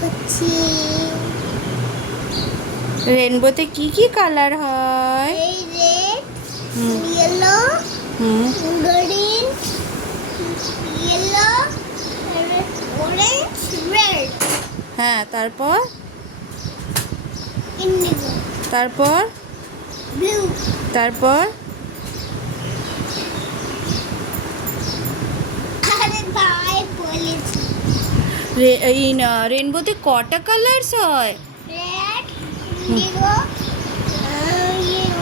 করছি। রেনবোতে কি কি কালার হয়? এই রেড, হুম ইয়েলো, হুম গ্রিন, ইয়েলো, অরেঞ্জ, রেড, হ্যাঁ, তারপর ইন্ডিগো, তারপর ব্লু। তারপর আরে ভাই বলেছি। রেনবোতে কটা কালার্স হয়? রেড, ইন্ডিগো,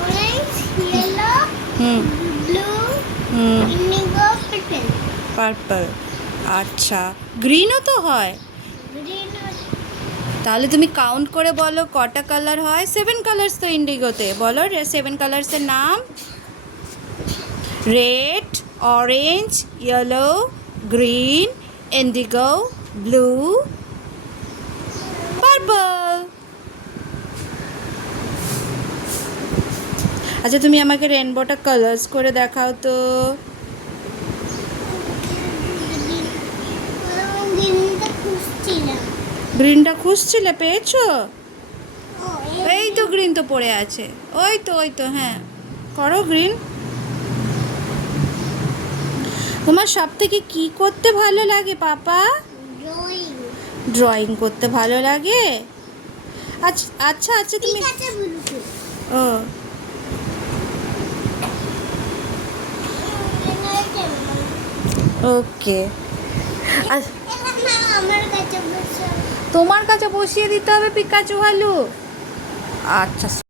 অরেঞ্জ, ইয়েলো, হুম ব্লু, হুম ইন্ডিগো, পার্পল। পার্পল। আচ্ছা, গ্রিনও তো হয়? গ্রিন, তাহলে তুমি কাউন্ট করে বলো কটা কালার হয়। 7 কালার্স তো ইন্ডিগোতে। বলো 7 কালার্সের নাম। Red, orange, yellow, green, Indigo, blue, purple. আচ্ছা, তুমি আমাকে রেনবোটা কালার্স করে দেখাও তো। গ্রিনটা খুঁজছিলাম। গ্রিনটা খুঁজছিলে, পেয়েছো? ও, এই তো গ্রিন তো পড়ে আছে। ওই তো হ্যাঁ, করো গ্রিন। তোমার সব থেকে কি করতে ভালো লাগে পাপা? ড্রয়িং। ড্রয়িং করতে ভালো লাগে। আচ্ছা আচ্ছা আচ্ছা, তুমি ঠিক আছে বলছি। ও ওকে। আমার কাছে বসে। তোমার কাছে বসিয়ে দিতে হবে পিকাচু ভালু। আচ্ছা।